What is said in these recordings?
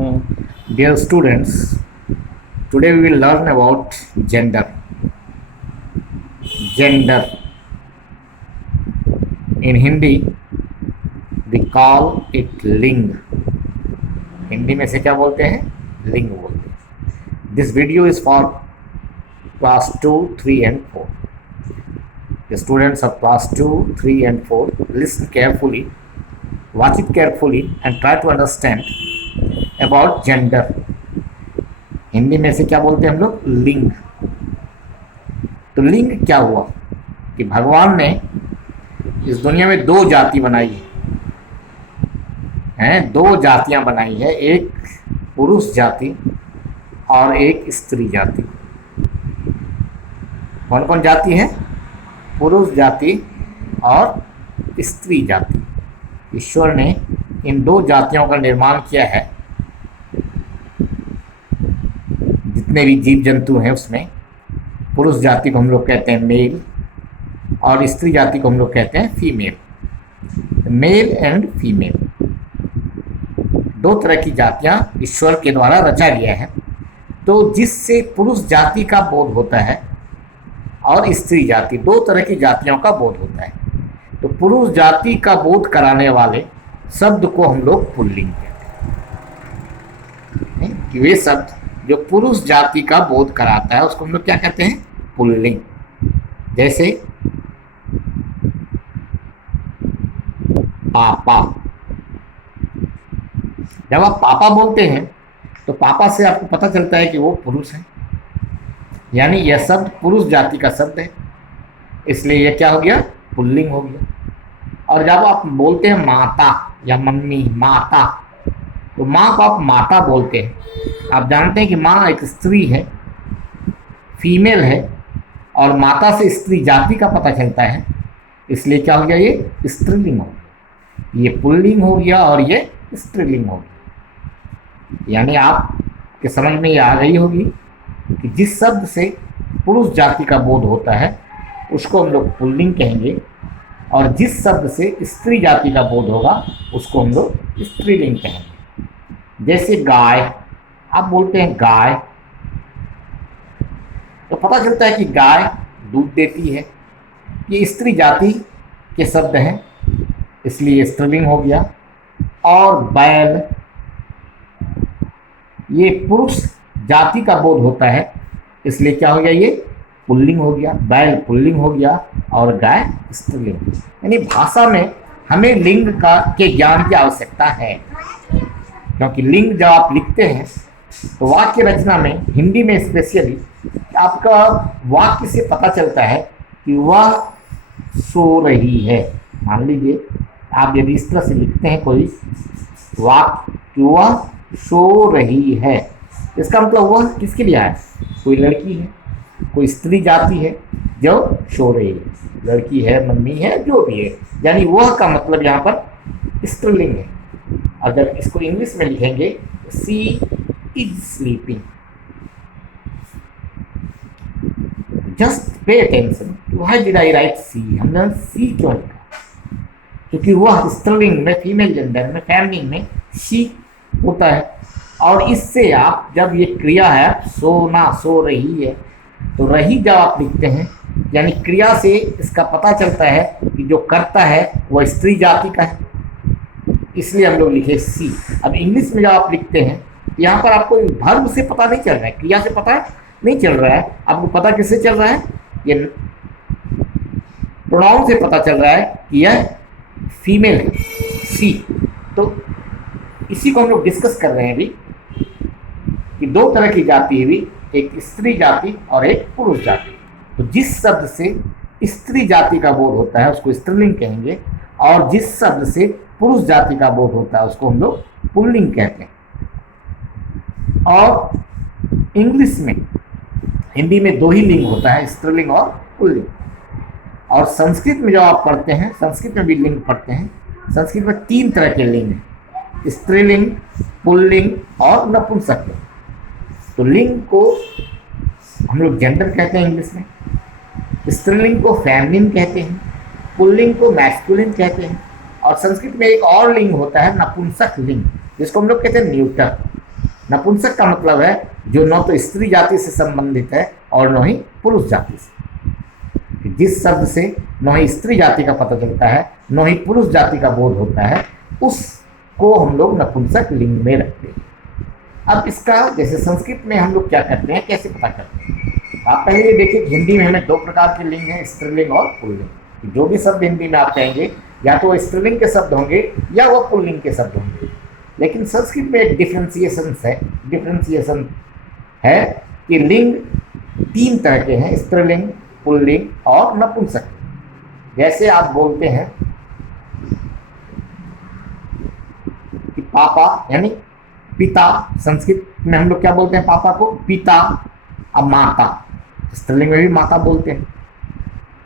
Dear students, today we will learn about gender. Gender. In Hindi, we call it लिंग. हिंदी में से क्या बोलते हैं? लिंग बोलते हैं. This video is for class 2, 3 and 4. The students of class 2, 3 and 4 listen carefully, watch it carefully and try to understand about gender. Hindi में से क्या बोलते हैं हम लोग? लिंग. तो लिंग क्या हुआ कि भगवान ने इस दुनिया में दो जाति बनाई है, दो जातियां बनाई है, एक पुरुष जाति और एक स्त्री जाति. कौन कौन जाति है? पुरुष जाति और स्त्री जाति. ईश्वर ने इन दो जातियों का निर्माण किया है. जितने भी जीव जंतु हैं उसमें पुरुष जाति को हम लोग कहते हैं मेल और स्त्री जाति को हम लोग कहते हैं फीमेल. मेल एंड फीमेल दो तरह की जातियां ईश्वर के द्वारा रचा गया है. तो जिससे पुरुष जाति का बोध होता है और स्त्री जाति, दो तरह की जातियों का बोध होता है. तो पुरुष जाति का बोध कराने वाले शब्द को हम लोग पुल्लिंग कहते हैं. कि वे शब्द जो पुरुष जाति का बोध कराता है उसको हम लोग क्या कहते हैं? पुल्लिंग. जैसे पापा. जब आप पापा बोलते हैं तो पापा से आपको पता चलता है कि वो पुरुष है, यानी यह शब्द पुरुष जाति का शब्द है, इसलिए यह क्या हो गया? पुल्लिंग हो गया. और जब आप बोलते हैं माता या मम्मी, माता, तो माँ को आप माता बोलते हैं. आप जानते हैं कि माँ एक स्त्री है, फीमेल है, और माता से स्त्री जाति का पता चलता है, इसलिए क्या हो गया? ये स्त्रीलिंग हो गया. ये पुल्लिंग हो गया और ये स्त्रीलिंग हो गया. यानी आपके समझ में ये आ गई होगी कि जिस शब्द से पुरुष जाति का बोध होता है उसको हम लोग पुल्लिंग कहेंगे, और जिस शब्द से स्त्री जाति का बोध होगा उसको हम लोग स्त्रीलिंग कहेंगे. जैसे गाय, आप बोलते हैं गाय, तो पता चलता है कि गाय दूध देती है. ये स्त्री जाति के शब्द हैं, इसलिए स्त्रीलिंग हो गया. और बैल, ये पुरुष जाति का बोध होता है, इसलिए क्या हो गया? ये पुल्लिंग हो गया. बैल पुल्लिंग हो गया और गाय स्त्रीलिंग. यानी भाषा में हमें लिंग के ज्ञान की आवश्यकता है, क्योंकि लिंग जब आप लिखते हैं तो वाक्य रचना में, हिंदी में स्पेशली, आपका वाक्य से पता चलता है कि वह सो रही है. मान लीजिए आप यदि इस तरह से लिखते हैं कोई वाक्य कि वह सो रही है, इसका मतलब वह किसके लिए है? कोई लड़की है, कोई स्त्री जाति है जो सो रही है, लड़की है, मम्मी है, जो भी है, यानी वह का मतलब यहाँ पर स्त्रीलिंग है. अगर इसको इंग्लिश में लिखेंगे, she is sleeping. Just pay attention, why did I write she. हमने सी क्यों लिखा? क्योंकि वह स्त्रीलिंग में, फीमेल जेंडर में, फेमिनिन में सी होता है. और इससे आप जब ये क्रिया है सोना, सो रही है, तो रही जब आप लिखते हैं, यानी क्रिया से इसका पता चलता है कि जो करता है वह स्त्री जाति का है, इसलिए हम लोग लिखे सी. अब इंग्लिश में जब आप लिखते हैं, यहाँ पर आपको वर्ब से पता नहीं चल रहा है, क्रिया से पता नहीं चल रहा है, आपको पता किससे चल रहा है? ये प्रोनाउन से पता चल रहा है कि यह फीमेल है, सी. तो इसी को हम लोग डिस्कस कर रहे हैं अभी कि दो तरह की जाति है भी, एक स्त्री जाति और एक पुरुष जाति. तो जिस शब्द से स्त्री जाति का बोध होता है उसको स्त्रीलिंग कहेंगे, और जिस शब्द से पुरुष जाति का बोध होता है उसको हम लोग पुल्लिंग कहते हैं. और इंग्लिश में, हिंदी में दो ही लिंग होता है, स्त्रीलिंग और पुल्लिंग. और संस्कृत में जब आप पढ़ते हैं, संस्कृत में भी लिंग पढ़ते हैं, संस्कृत में तीन तरह के लिंग हैं, स्त्रीलिंग, पुल्लिंग और नपुंसक. तो लिंग को हम लोग जेंडर कहते हैं इंग्लिश में, स्त्रीलिंग को फेमिनिन कहते हैं, पुल्लिंग को मैस्कुलिन कहते हैं, और संस्कृत में एक और लिंग होता है नपुंसक लिंग, जिसको हम लोग कहते हैं न्यूटर. नपुंसक का मतलब है जो न तो स्त्री जाति से संबंधित है और न ही पुरुष जाति से। जिस शब्द से न ही स्त्री जाति का पता चलता है न ही पुरुष जाति का बोध होता है उसको हम लोग नपुंसक लिंग में रखते हैं। अब इसका जैसे संस्कृत में हम लोग क्या करते हैं, कैसे पता करते हैं, आप पहले ये देखिए हिंदी में हमें दो प्रकार के लिंग हैं, स्त्रीलिंग और पुल्लिंग। जो भी शब्द हिंदी में आप कहेंगे या तो स्त्रीलिंग के शब्द होंगे या वो पुल्लिंग के शब्द होंगे। लेकिन संस्कृत में एक डिफ्रेंसिएशन है कि लिंग तीन तरह के हैं, स्त्रीलिंग, पुल्लिंग और नपुंसक। जैसे आप बोलते हैं कि पापा यानी पिता, संस्कृत में हम लोग क्या बोलते हैं पापा को, पिता। अब माता, स्त्रीलिंग में भी माता बोलते हैं,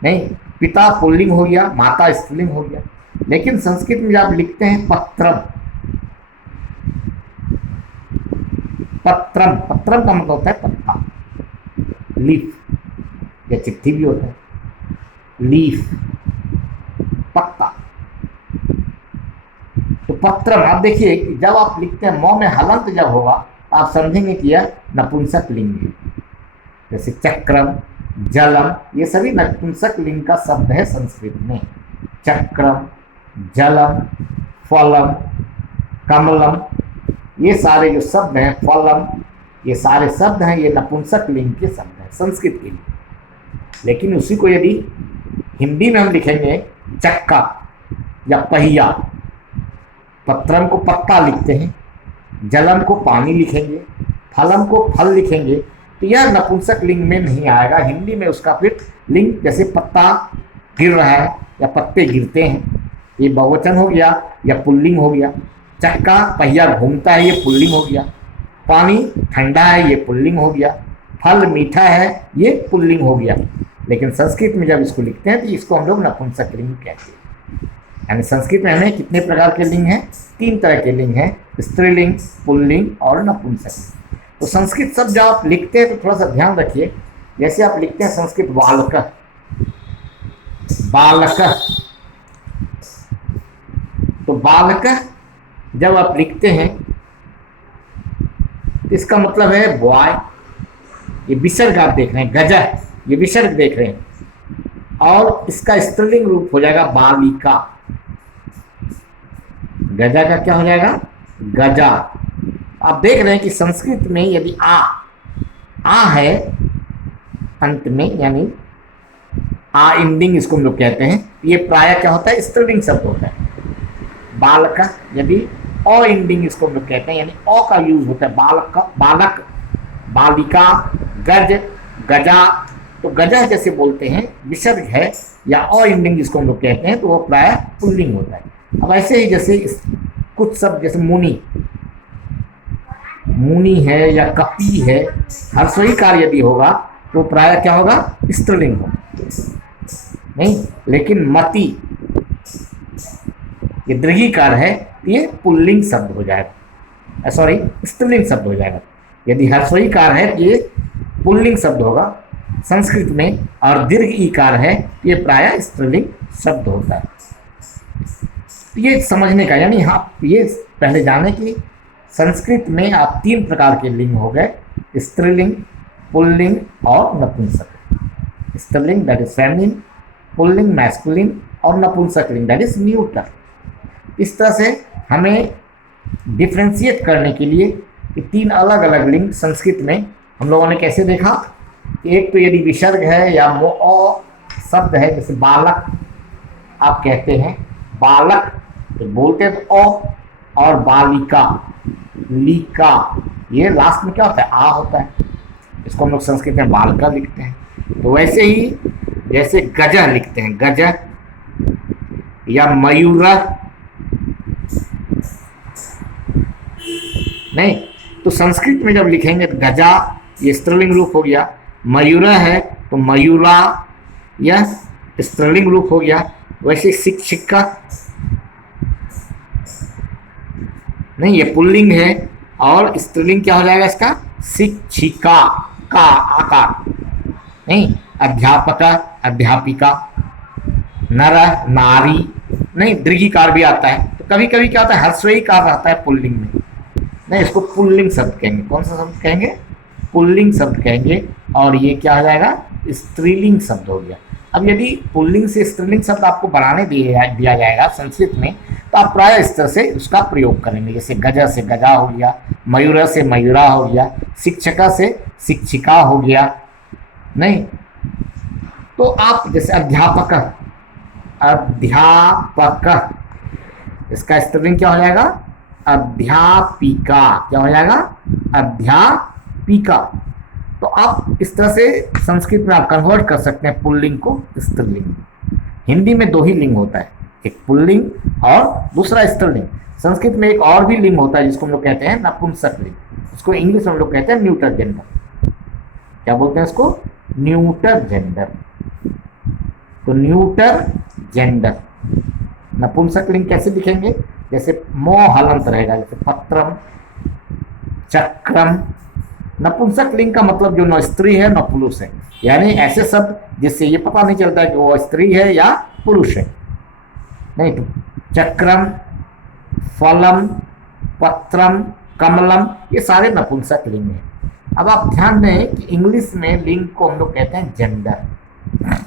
नहीं, पिता पुल्लिंग हो गया, माता स्त्रीलिंग हो गया। लेकिन संस्कृत में आप लिखते हैं पत्रम, पत्रम, पत्रम का मतलब होता है पत्ता, लीफ, या चिट्ठी भी होता है, लीफ, पत्ता। तो पत्रम, आप देखिए जब आप लिखते हैं मौ में हलंत जब होगा आप समझेंगे कि यह नपुंसक लिंग है। जैसे चक्रम, जलम, ये सभी नपुंसक लिंग का शब्द है संस्कृत में। चक्रम, जलम, फलम, कमलम, ये सारे जो शब्द हैं, फलम, ये सारे शब्द हैं, ये नपुंसक लिंग के शब्द हैं संस्कृत के लिए। लेकिन उसी को यदि हिंदी में हम लिखेंगे चक्का या पहिया, पत्रम को पत्ता लिखते हैं, जलम को पानी लिखेंगे, फलम को फल लिखेंगे, तो यह नपुंसक लिंग में नहीं आएगा। हिंदी में उसका फिर लिंग, जैसे पत्ता गिर रहा है या पत्ते गिरते हैं, ये बहुवचन हो गया या पुल्लिंग हो गया। चक्का, पहिया घूमता है, ये पुल्लिंग हो गया। पानी ठंडा है, ये पुल्लिंग हो गया। फल मीठा है, ये पुल्लिंग हो गया। लेकिन संस्कृत में जब इसको लिखते हैं तो इसको हम लोग नपुंसक लिंग कहते हैं। यानी संस्कृत में हमें कितने प्रकार के लिंग हैं, तीन तरह के लिंग हैं, स्त्रीलिंग, पुल्लिंग और नपुंसक। तो संस्कृत शब्द जब आप लिखते हैं तो थोड़ा सा ध्यान रखिए। जैसे आप लिखते हैं संस्कृत बालक, बालक, तो बालक जब आप लिखते हैं तो इसका मतलब है बॉय। ये विसर्ग आप देख रहे हैं, गजा, ये विसर्ग देख रहे हैं, और इसका स्त्रीलिंग रूप हो जाएगा बालिका। गजा का क्या हो जाएगा, गजा। आप देख रहे हैं कि संस्कृत में यदि आ है अंत में, यानी आ इंडिंग इसको हम लोग कहते हैं, ये प्रायः क्या होता है, स्त्रीलिंग शब्द होता है। बालक, यदि अ इंडिंग इसको हम लोग कहते हैं, यानी अ का यूज होता है, बालक, बालक, बालिका, गज, गजा। तो गजा जैसे बोलते हैं, विसर्ग है या अ इंडिंग जिसको हम लोग कहते हैं, तो वो प्रायः पुल्लिंग होता है। अब ऐसे ही जैसे कुछ शब्द जैसे मुनि, मुनि है या कपि है, हर्षईकार यदि होगा तो प्रायः क्या होगा, स्त्रीलिंग होगा, नहीं। लेकिन मति, ये दीर्घिकार है, ये पुल्लिंग शब्द हो जाएगा, सॉरी स्त्रीलिंग शब्द हो जाएगा। यदि हर्षईकार है ये पुल्लिंग शब्द होगा संस्कृत में, और दीर्घ ईकार है ये प्रायः स्त्रीलिंग शब्द होता है। ये समझने का, यानी हाँ, ये पहले जाने कि संस्कृत में आप तीन प्रकार के लिंग हो गए, स्त्रीलिंग, पुल्लिंग और नपुंसक। स्त्रीलिंग that is feminine, pulling masculine, और नपुंसक लिंग दैट इज न्यूट्रल। इस तरह से हमें डिफ्रेंशिएट करने के लिए ये तीन अलग अलग लिंग संस्कृत में हम लोगों ने कैसे देखा। एक तो यदि विसर्ग है या शब्द है, जैसे बालक आप कहते हैं, बालक तो बोलते हैं तो ओ, और बालिका, लिका, ये लास्ट में क्या होता है, आ होता है, इसको हम लोग संस्कृत में बालिका लिखते हैं। तो वैसे ही जैसे गजा लिखते हैं, गजा या मयूरा, नहीं, तो संस्कृत में जब लिखेंगे तो गजा ये स्त्रीलिंग रूप हो गया, मयूरा है तो मयूरा या स्त्रीलिंग रूप हो गया। वैसे शिक्षिका, नहीं, ये पुल्लिंग है, और स्त्रीलिंग क्या हो जाएगा इसका, शिक्षिका का आकार, नहीं, अध्यापका, अध्यापिका, नर, नारी, नहीं, दीर्घिकार भी आता है। तो कभी कभी क्या होता है, हर्षईकार आता है पुल्लिंग में, नहीं, इसको पुल्लिंग शब्द कहेंगे। कौन सा शब्द कहेंगे? पुल्लिंग शब्द कहेंगे। और ये क्या हो जाएगा? स्त्रीलिंग शब्द हो गया। अब यदि पुल्लिंग से स्त्रीलिंग शब्द आपको बनाने दिया जाएगा संस्कृत में, तो आप प्राय इस तरह से उसका प्रयोग करेंगे। जैसे गज से गजा हो गया, मयूर से मयूरा हो गया, शिक्षका से शिक्षिका हो गया। नहीं तो आप जैसे अध्यापक, अध्यापक, इसका स्त्रीलिंग क्या हो जाएगा? अध्यापिका। क्या हो जाएगा? अध्यापिका। तो आप इस तरह से संस्कृत में आप कन्वर्ट कर सकते हैं पुल्लिंग को स्त्रीलिंग। हिंदी में दो ही लिंग होता है, एक पुल्लिंग और दूसरा स्त्रीलिंग। संस्कृत में एक और भी लिंग होता है जिसको हम लोग कहते हैं नपुंसक लिंग। उसको इंग्लिश में हम लोग कहते हैं न्यूटर जेंडर। क्या बोलते हैं इसको? Neuter gender. तो न्यूटर जेंडर नपुंसक लिंग कैसे दिखेंगे? जैसे मोहलंत रहेगा, जैसे पत्रम, चक्रम। नपुंसक लिंग का मतलब जो न स्त्री है न पुरुष है, यानी ऐसे शब्द जिससे ये पता नहीं चलता कि वो स्त्री है या पुरुष है। नहीं तो चक्रम, फलम, पत्रम, कमलम, ये सारे नपुंसक लिंग हैं। अब आप ध्यान दें कि इंग्लिश में लिंग को हम लोग कहते हैं जेंडर।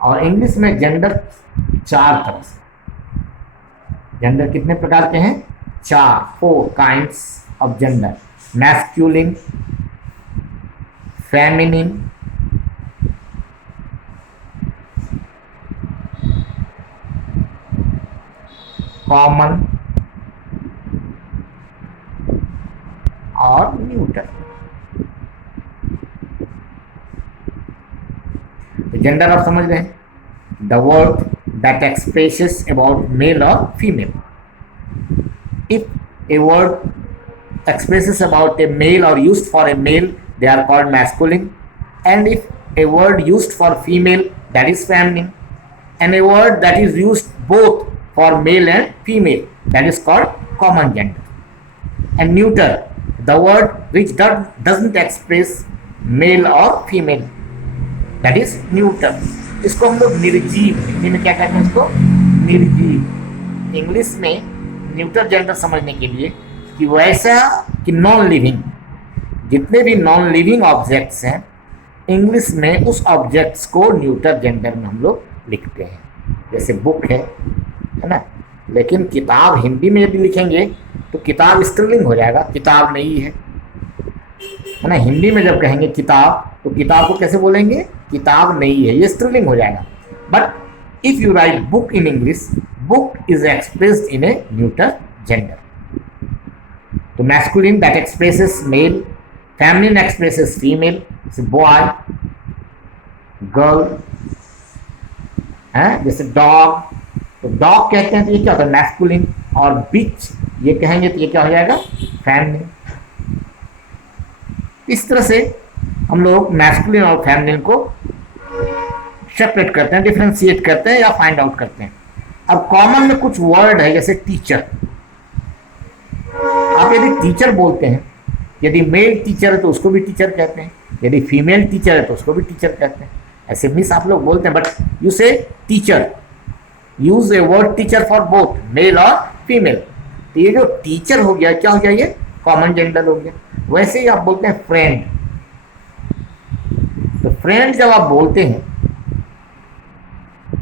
और इंग्लिश में जेंडर 4 तरह से। जेंडर कितने प्रकार के हैं? 4 kinds of gender. Masculine, feminine, common और न्यूटर। जेंडर आप समझ रहे हैं? The word that expresses about male or female. If a word expresses about a male or used for a male, they are called masculine. And if a word used for female, that is feminine. And a word that is used both for male and female, that is called common gender. And neuter, the word which doesn't express male or female, that is neuter. इसको हम लोग निर्जीव, हिंदी में क्या कहते हैं इसको? निर्जीव। इंग्लिश में न्यूटर जेंडर समझने के लिए कि वैसा कि नॉन लिविंग, जितने भी नॉन लिविंग ऑब्जेक्ट्स हैं इंग्लिश में उस ऑब्जेक्ट्स को न्यूटर जेंडर में हम लोग लिखते हैं। जैसे बुक है ना, लेकिन किताब हिंदी में यदि लिखेंगे तो किताब स्त्रीलिंग हो जाएगा, किताब नहीं है ना। हिंदी में जब कहेंगे किताब तो किताब को कैसे बोलेंगे? किताब नहीं है, ये स्त्रीलिंग हो जाएगा। But if you write book in English, book is expressed in a neuter gender. तो masculine that expresses male, feminine expresses female, boy, girl है। जैसे डॉग, तो डॉग कहते हैं तो ये क्या होता है? मैस्कुलिन। और बिच ये कहेंगे तो ये क्या हो जाएगा? फेमिनिन। इस तरह से हम लोग मैस्कुलिन और फेमिनिन को सेपरेट करते हैं, डिफ्रेंशिएट करते हैं या फाइंड आउट करते हैं। अब कॉमन में कुछ वर्ड है, जैसे टीचर। आप यदि टीचर बोलते हैं, यदि मेल टीचर है तो उसको भी टीचर कहते हैं, यदि फीमेल टीचर है तो उसको भी टीचर कहते हैं। ऐसे मिस आप लोग बोलते हैं, बट यू से teacher, use a word teacher for both male और फीमेल। तो ये जो टीचर हो गया, क्या हो गया? ये कॉमन जेंडर हो गया। वैसे ही आप बोलते हैं फ्रेंड। तो फ्रेंड जब आप बोलते हैं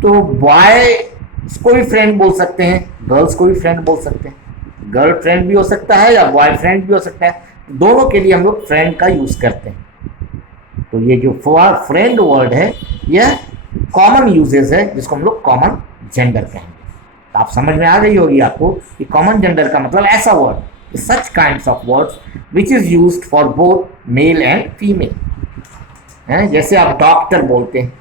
तो बॉयज को भी फ्रेंड बोल सकते हैं, गर्ल्स को भी फ्रेंड बोल सकते हैं। गर्ल फ्रेंड भी हो सकता है या बॉय फ्रेंड भी हो सकता है, दोनों के लिए हम लोग फ्रेंड का यूज करते हैं। तो ये जो फ्रेंड वर्ड है यह कॉमन यूजेस है, जिसको हम लोग कॉमन जेंडर कहेंगे। तो आप समझ में आ गई होगी आपको कि कॉमन जेंडर का मतलब ऐसा word, such kinds of words which is used for both male and female। जैसे आप डॉक्टर बोलते हैं,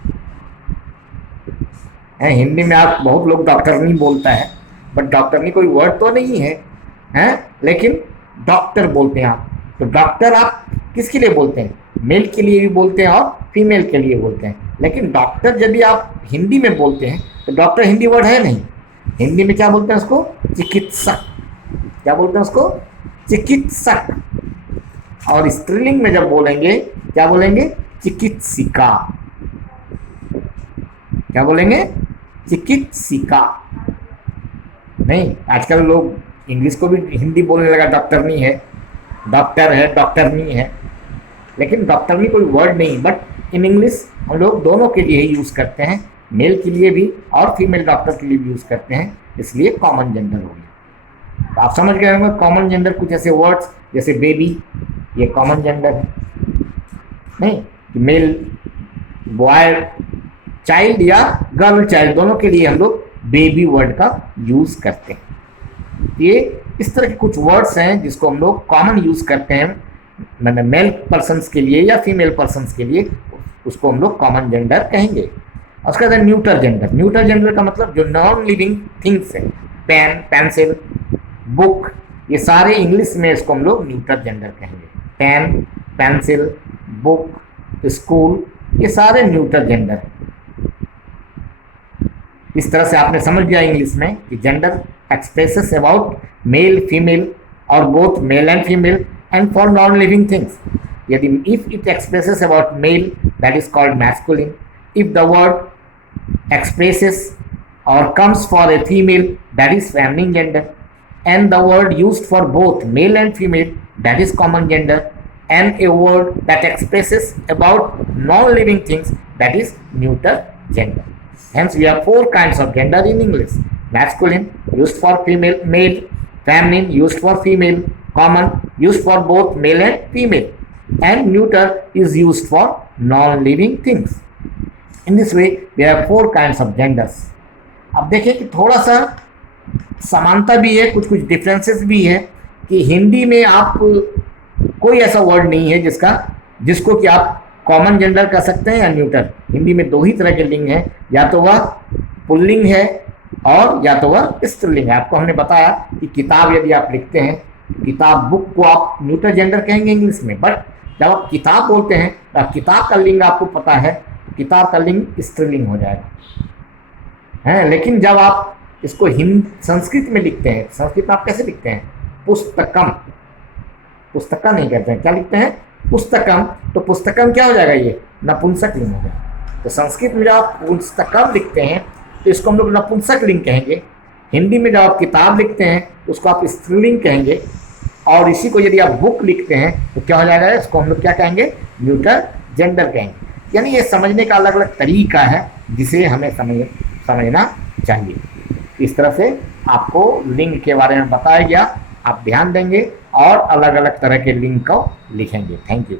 हिंदी में आप बहुत लोग डॉक्टर नहीं बोलता है, बट डॉक्टर नहीं कोई वर्ड तो नहीं है, लेकिन डॉक्टर बोलते हैं आप। तो डॉक्टर आप किसके लिए बोलते हैं? मेल के लिए भी बोलते हैं और फीमेल के लिए बोलते हैं। लेकिन डॉक्टर यदि आप हिंदी में बोलते हैं तो डॉक्टर हिंदी वर्ड है नहीं। हिंदी में क्या बोलते हैं उसको? चिकित्सक। क्या बोलते हैं उसको? चिकित्सक। और स्त्रीलिंग में जब बोलेंगे क्या बोलेंगे? चिकित्सिका। क्या बोलेंगे? चिकित्सिका। नहीं, आजकल लोग इंग्लिश को भी हिंदी बोलने लगा, डॉक्टर नहीं है। डॉक्टर है, डॉक्टरनी है, लेकिन डॉक्टरनी कोई वर्ड नहीं, बट इन इंग्लिश हम लोग दोनों के लिए ही यूज़ करते हैं, मेल के लिए भी और फीमेल डॉक्टर के लिए भी यूज़ करते हैं, इसलिए कॉमन जेंडर हो गया। तो आप समझ गए होंगे कॉमन जेंडर कुछ ऐसे वर्ड्स जैसे बेबी, ये कॉमन जेंडर है, नहीं कि मेल बॉय चाइल्ड या गर्ल चाइल्ड दोनों के लिए हम लोग बेबी वर्ड का यूज़ करते हैं। ये इस तरह के कुछ वर्ड्स हैं जिसको हम लोग कॉमन यूज़ करते हैं, मैंने मेल पर्सन्स के लिए या फीमेल पर्सन्स के लिए, उसको हम लोग कॉमन जेंडर कहेंगे। उसके बाद न्यूटर जेंडर। न्यूटर जेंडर का मतलब जो नॉन लिविंग थिंग्स है, पेन, पेंसिल, बुक, ये सारे इंग्लिश में इसको हम लोग न्यूटर जेंडर कहेंगे। पेन, पेंसिल, बुक, स्कूल, ये सारे न्यूटर जेंडर। इस तरह से आपने समझ लिया इंग्लिश में कि gender expresses about male, female और both male and female and for non-living things. यदि if it expresses about male, that is called masculine. If the word expresses or comes for a female, that is feminine gender. And the word used for both male and female, that is common gender. And a word that expresses about non-living things, that is neuter gender. Hence, we have 4 kinds of gender in English: masculine, used for female, male; feminine, used for female; common, used for both male and female; and neuter is used for non-living things. In this way, there are 4 kinds of genders. अब देखिए कि थोड़ा सा समानता भी है, कुछ कुछ डिफरेंसेस भी है कि हिंदी में आप कोई ऐसा वर्ड नहीं है जिसको कि आप कॉमन जेंडर कह सकते हैं या न्यूटर। हिंदी में 2 ही तरह के लिंग हैं, या तो वह पुल्लिंग है और या तो वह स्त्रीलिंग है। आपको हमने बताया कि किताब यदि आप लिखते हैं, किताब, बुक को आप न्यूटर जेंडर कहेंगे इंग्लिश में, बट जब आप किताब बोलते हैं तो किताब का लिंग आपको पता है, तो किताब का लिंग स्त्रीलिंग हो जाएगा है। लेकिन जब आप इसको संस्कृत में लिखते हैं, संस्कृत में आप कैसे लिखते हैं? पुस्तकम, पुस्तका नहीं कहते हैं, क्या लिखते हैं? पुस्तकम। तो पुस्तकम क्या हो जाएगा? ये नपुंसक लिंग हो जाएगा। तो संस्कृत में जब आप पुस्तकम लिखते हैं तो इसको हम लोग नपुंसक लिंग कहेंगे। हिंदी में जब आप किताब लिखते हैं उसको आप स्त्रीलिंग कहेंगे, और इसी को यदि आप बुक लिखते हैं तो क्या हो जाएगा? इसको हम लोग क्या कहेंगे? न्यूटर जेंडर कहेंगे। यानी ये समझने का अलग अलग तरीका है जिसे हमें समझना चाहिए। इस तरह से आपको लिंग के बारे में बताया गया, आप ध्यान देंगे और अलग अलग तरह के लिंग को लिखेंगे। Thank you.